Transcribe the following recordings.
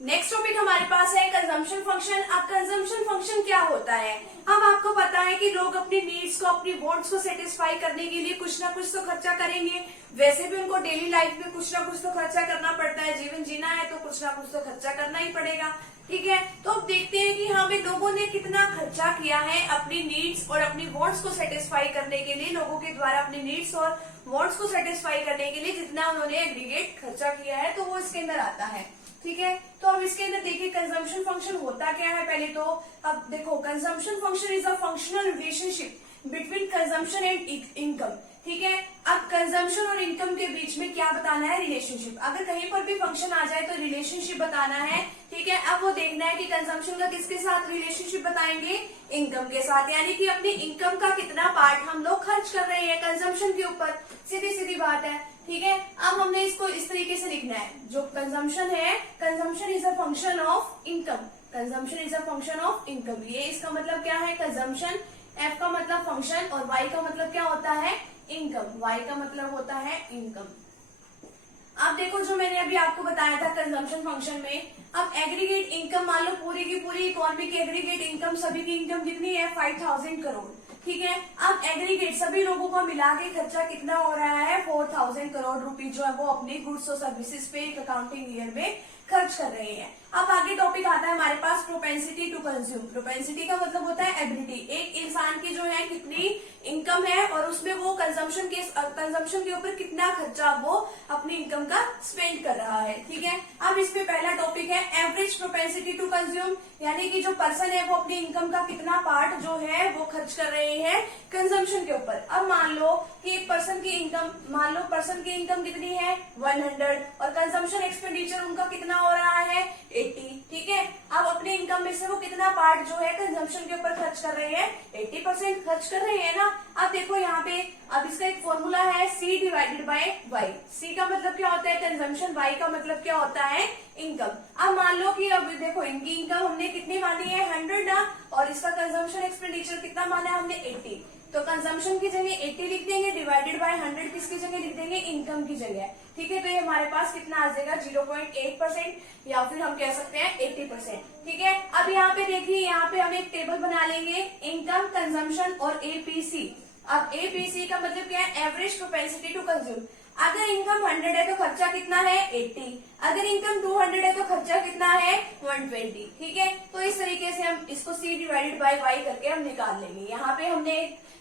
Next topic हमारे पास है consumption function. अब कंजम्पशन फंक्शन क्या होता है? अब आपको पता है कि लोग अपनी नीड्स को, अपनी वांट्स को सेटिस्फाई करने के लिए कुछ ना कुछ तो खर्चा करेंगे। वैसे भी उनको डेली लाइफ में कुछ ना कुछ तो खर्चा करना पड़ता है, जीवन जीना है तो कुछ ना कुछ तो खर्चा करना ही पड़ेगा। ठीक है, तो अब देखते हैं कि हमें लोगों ने कितना खर्चा किया है अपनी नीड्स और अपनी वांट्स को सेटिस्फाई करने के लिए। लोगों के द्वारा अपनी नीड्स और वांट्स को सेटिस्फाई करने के लिए जितना उन्होंने एग्रीगेट खर्चा किया है तो वो इसके अंदर आता है। ठीक है, तो अब इसके अंदर देखिए कंजम्पशन फंक्शन होता क्या है। पहले तो अब देखो, consumption function is a functional relationship between consumption and income. ठीक है, अब कंजम्पशन और इनकम के बीच में क्या बताना है? रिलेशनशिप। अगर कहीं पर भी फंक्शन आ जाए तो रिलेशनशिप बताना है। ठीक है, अब वो देखना है कि कंजम्पशन का किसके साथ रिलेशनशिप बताएंगे? इनकम के साथ, यानी कि अपनी इनकम का कितना पार्ट हम लोग खर्च कर रहे हैं कंजम्पशन के ऊपर। सीधी सीधी बात है। ठीक है, अब हमने इसको इस तरीके से लिखना है, जो कंजम्पशन है, consumption is a function of income. Consumption is a function of income. ये इसका मतलब क्या है? कंजम्पशन। एफ का मतलब फंक्शन और वाई का मतलब क्या होता है? इनकम। वाई का मतलब होता है इनकम। अब देखो, जो मैंने अभी आपको बताया था कंजम्पशन फंक्शन में, अब एग्रीगेट इनकम मान लो पूरी की पूरी इकोनॉमी की एग्रीगेट इनकम, सभी की इनकम कितनी है? 5000 करोड़। ठीक है, अब एग्रीगेट सभी लोगों को मिला के खर्चा कितना हो रहा है? 4000 करोड़ रुपीज जो है वो अपनी गुड्स और सर्विसेज पे एक अकाउंटिंग ईयर में खर्च कर रहे हैं। अब आगे टॉपिक आता है हमारे पास प्रोपेंसिटी टू कंज्यूम। प्रोपेंसिटी का मतलब होता है एबिलिटी। एक इंसान की जो है कितनी इनकम है और उसमें वो कंजम्पशन के ऊपर कितना खर्चा वो अपनी इनकम का स्पेंड कर रहा है। ठीक है, अब इसमें पहला टॉपिक है एवरेज प्रोपेंसिटी टू कंज्यूम, यानी कि जो पर्सन है वो अपनी इनकम का कितना पार्ट जो है वो खर्च कर रहे हैं कंजम्पशन के ऊपर। अब मान लो कि एक पर्सन की इनकम, मान लो पर्सन की इनकम कितनी है? 100 और कंजम्पशन एक्सपेंडिचर उनका कितना हो रहा है? 80। ठीक है, अब अपनी इनकम में से वो कितना पार्ट जो है कंजम्पशन के ऊपर खर्च कर रहे हैं? 80% खर्च कर रहे हैं ना। अब देखो यहाँ पे, अब इसका एक फॉर्मूला है C divided by Y. C का मतलब क्या होता है? कंजम्पशन। वाई का मतलब क्या होता है? इनकम। अब मान लो कि अब देखो इनकी इनकम हमने कितनी मानी है? 100 ना, और इसका कंजम्पशन एक्सपेंडिचर कितना माना है हमने? 80। तो कंजम्पशन की जगह 80 लिख देंगे, डिवाइडेड बाय 100 किसकी जगह लिख देंगे? इनकम की जगह। ठीक है, तो ये हमारे पास कितना आ जाएगा? 0.8% या फिर हम कह सकते हैं 80%। ठीक है, अब यहाँ पे देखिए, यहाँ पे हम एक टेबल बना लेंगे, इनकम, कंजम्पशन और एपीसी। अब एपीसी का मतलब क्या है? Average propensity to consume. अगर इनकम 100 है तो खर्चा कितना है? 80। अगर इनकम 200 है तो खर्चा कितना है? 120। ठीक है, तो इस तरीके से हम इसको C डिवाइडेड बाय वाई करके हम निकाल लेंगे। यहाँ पे हमने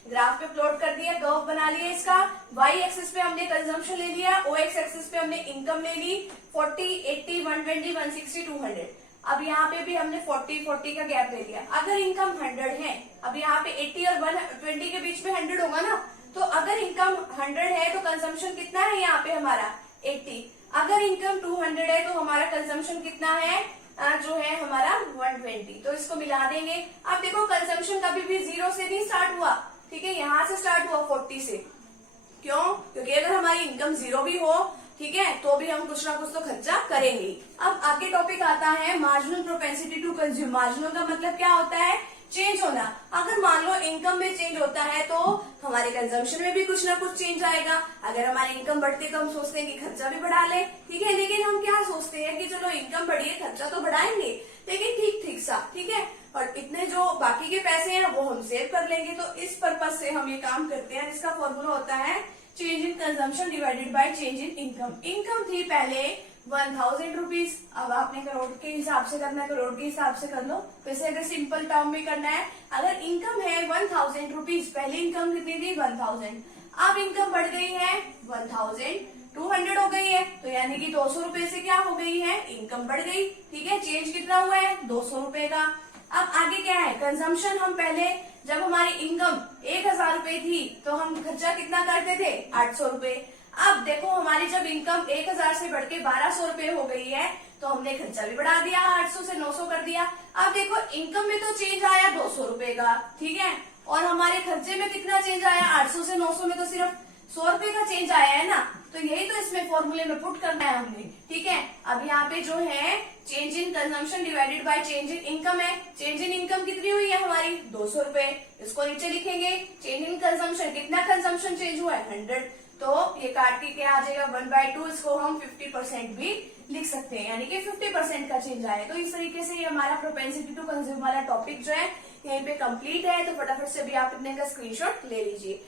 ग्राफ पे प्लॉट कर दिया, कर्व बना लिया इसका। वाई एक्सिस पे हमने कंजम्पशन ले लिया, OX एक्सिस पे हमने इनकम ले ली। 40, 80, 120, 160, 200। अब यहाँ पे भी हमने 40 का गैप ले लिया। अगर इनकम 100 है, अब यहाँ पे 80 और 120 के बीच में 100 होगा ना, तो अगर इनकम 100 है तो कंजम्पशन कितना है यहाँ पे हमारा? 80। अगर इनकम 200 है तो हमारा कंजम्पशन कितना है? जो है हमारा 120। तो इसको मिला देंगे। अब देखो, कंजम्पशन कभी भी 0 से नहीं स्टार्ट हुआ। ठीक है, यहाँ से स्टार्ट हुआ 40 से। क्यों? क्योंकि अगर हमारी इनकम 0 भी हो, ठीक है, तो भी हम कुछ ना कुछ तो खर्चा करेंगे। अब आगे टॉपिक आता है marginal propensity to consume. Marginal का मतलब क्या होता है? चेंज होना। अगर मान लो इनकम में चेंज होता है तो हमारे कंजम्पशन में भी कुछ ना कुछ चेंज आएगा। अगर हमारी इनकम बढ़ती है तो हम सोचते हैं कि खर्चा भी बढ़ा ले। ठीक है, लेकिन हम क्या सोचते हैं कि चलो इनकम बढ़ी है, खर्चा तो बढ़ाएंगे, लेकिन ठीक ठीक सा। ठीक है, और इतने जो बाकी के पैसे हैं वो हम सेव कर लेंगे। तो इस पर्पज से हम ये काम करते हैं, जिसका फॉर्मूला होता है change in consumption divided by change in income. Income थी पहले 1000 रुपीज, अब आपने करोड़ के हिसाब से करना है, करोड़ के हिसाब से कर लो। वैसे अगर सिंपल टर्म में करना है, अगर इनकम है 1000 रुपीज, पहले इनकम कितनी थी? 1000। अब इनकम बढ़ गई है 1200 हो गई है, तो यानी कि 200 रुपए से क्या हो गई है? इनकम बढ़ गई। ठीक है, चेंज कितना हुआ है? 200 रुपए का। अब आगे क्या है? कंजम्पशन। हम पहले जब हमारी इनकम 1000 रुपए थी तो हम खर्चा कितना करते थे? 800 रुपए। अब देखो, हमारी जब इनकम 1000 से बढ़ के 1200 रुपए हो गई है तो हमने खर्चा भी बढ़ा दिया, 800 से 900 कर दिया। अब देखो, इनकम में तो चेंज आया 200 रुपए का, ठीक है, और हमारे खर्चे में कितना चेंज आया? 800 से 900 में तो सिर्फ 100 रुपए का चेंज आया है ना। तो यही तो इसमें फॉर्मूले में पुट करना है हमने। ठीक है, अब यहाँ पे जो है change in consumption divided by change in income है। चेंज इन इनकम कितनी हुई है हमारी? 200 रुपए। इसको नीचे लिखेंगे, चेंज इन कंजम्पशन, कितना कंजम्पशन चेंज हुआ है? 100। तो ये काट के क्या आ जाएगा 1/2, इसको हम 50% भी लिख सकते हैं, यानी कि 50% का चेंज आया। तो इस तरीके से ये हमारा प्रोपेंसिटी टू कंज्यूम वाला टॉपिक जो है यहीं पे कंप्लीट है। तो फटाफट से भी आप अपने का स्क्रीनशॉट ले लीजिए।